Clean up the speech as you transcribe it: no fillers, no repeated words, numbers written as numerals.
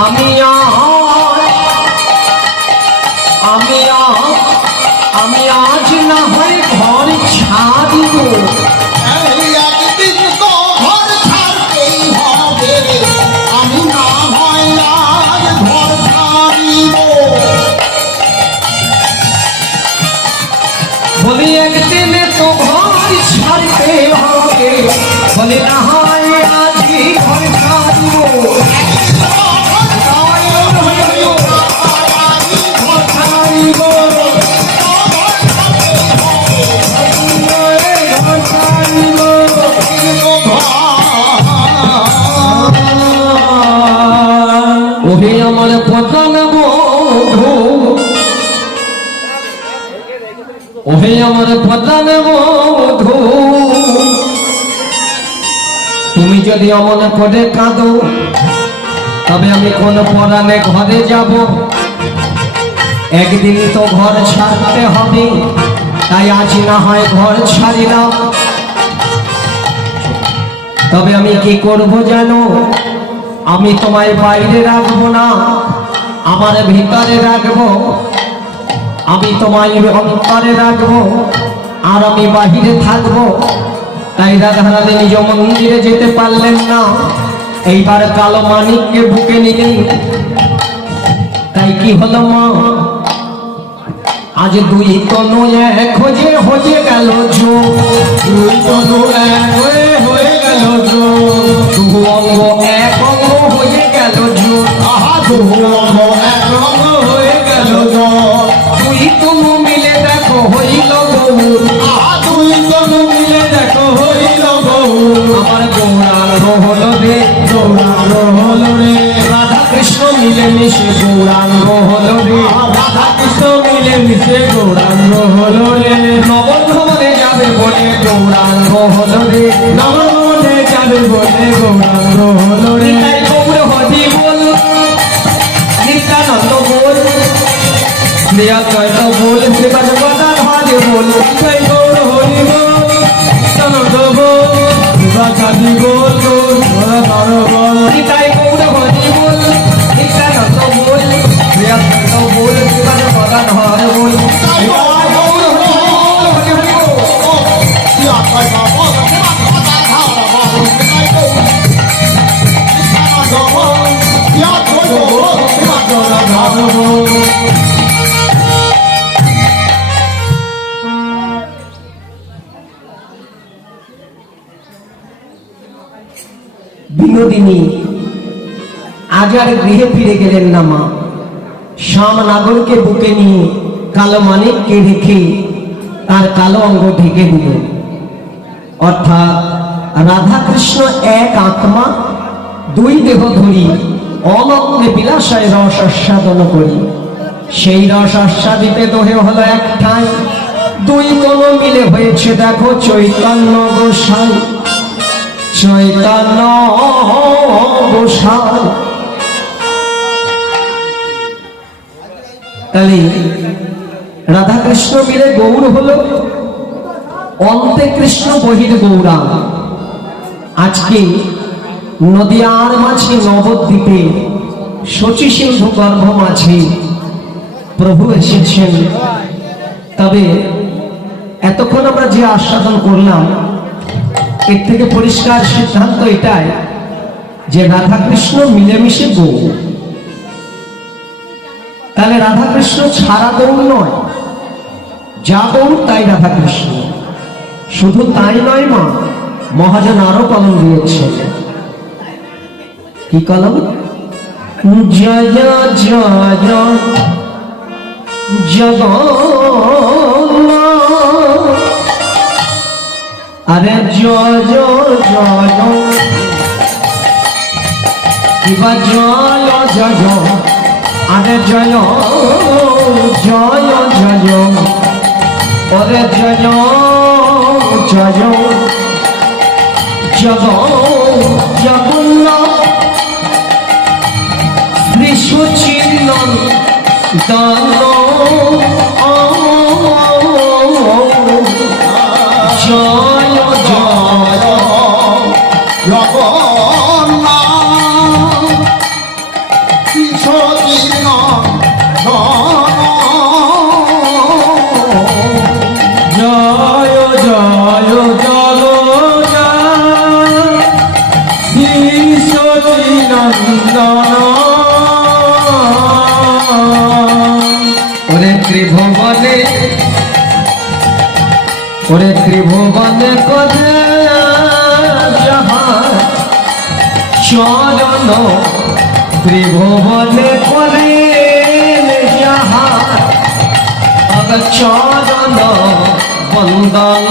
আমি আজ না হয় ঘর ছাড়িব, একদিন তো ঘর ছাড়তেই হবে, আমি না হয় আজ ঘর ছাড়িব। বলি একদিন তো ঘর ছাড়তে হবে, বলি না হয় আজই ঘর ছাড়িব। ওহে আমার পতন বধূ, ওহে আমার পতন বধূ, তুমি যদি অমন করে কাঁদো তবে আমি কোন পরাণে ঘরে যাব। একদিন তো ঘর ছাড়তে হবে, তাই আজ না হয় ঘর ছাড়িলাম। তবে আমি কি করব জানো, আমি তোমায় বাইরে রাখবো না, আমার ভিতরে রাখবো। আমি তোমায় অন্তরে রাখবো আর আমি বাহিরে থাকবো। তাই রাধারানী নিজ মন্দিরে যেতে পারলেন না, এইবার কালো মানিককে বুকে নিলেন। তাই কি হলো মা, আজ দুই তনু এক হয়ে গেল জো, দুই তনু এক হয়ে গেল জো, দু অঙ্গ এক অঙ্গ হয়ে গেল জো, আহা দু অঙ্গ এক অঙ্গ হয়ে গেল জো, দুই তনু মিলে দেখো হইল গৌর, আহা দুই তনু মিলে দেখো হইল গৌর। আমার গৌরাঙ্গ হলো রে, গৌরাঙ্গ হলো রে, রাধা কৃষ্ণ মিলে মিশে গৌরাঙ্গ হলো রে, রাধা কৃষ্ণ মিলে মিশে গৌরাঙ্গ হলো রে, নবদ্রবনে যাবে বলে গৌরাঙ্গ হলো রে, নবদ্রবনে যাবে বলে গৌরাঙ্গ হলো রে। নিতাই গৌর হরি বল, নিত্যানন্দ বল, প্রিয়াদ্বৈত বল, শ্রীপাদ গদাধর বল, নিতাই গৌর হরি বল, নিত্যানন্দ বল, রাধাকানি বল বল, রাধার বল। নিতাই গৌর হরি বল, নিত্যানন্দ বল, প্রিয়াদ্বৈত বল, শ্রীপাদ গদাধর বল, নিতাই গৌর হরি বল, হরি হরি বল। বিনোদিনী আজ আর গৃহে ফিরে গেলেন না মা। শ্যাম নাগরকে বুকে নিয়ে কালো মানিককে রেখে তার কালো অঙ্গ ঢেকে দিলেন। অর্থাৎ রাধা কৃষ্ণ এক আত্মা, দুই দেহ ধরি অনগ্নে বিলাসায় রস আস্বাদন করি। সেই রস আস্বাদিতে দোহে হলো একটাই, দুই তনু মিলে হয়েছে দেখো চৈতন্য গোসাই, চৈতন্য গোসাই। তাহলে রাধা কৃষ্ণ মিলে গৌর হলো, অন্তে কৃষ্ণ বহির গৌরা। আজকে নদিয়ার মাঝে নবদ্বীপে শচী সিন্ধু গর্ভ মাঝে প্রভু এসেছেন। তবে এতক্ষণ আমরা যে আস্বাদন করলাম, এর থেকে পরিষ্কার সিদ্ধান্ত এটাই যে রাধাকৃষ্ণ মিলেমিশে গৌর। তাহলে রাধাকৃষ্ণ ছাড়া গৌর নয়, যা গৌর তাই রাধাকৃষ্ণ। শুধু তাই নয় মা, মহাজন আরো কলম দিয়েছে। কি কলম? জয় জয় জগন্নাথ, আরে জয় জয় কিবা জয় জয়, আরে জয় জয় ওরে জয় জয় জগন্নাথ শ্রী সুচিন্দন জয় জয় জগন্নাথ ত্রিভুবনে ওরে ত্রিভুবনে করে যাহার চরণ ত্রিভুবনে করে যাহার চরণ বন্দন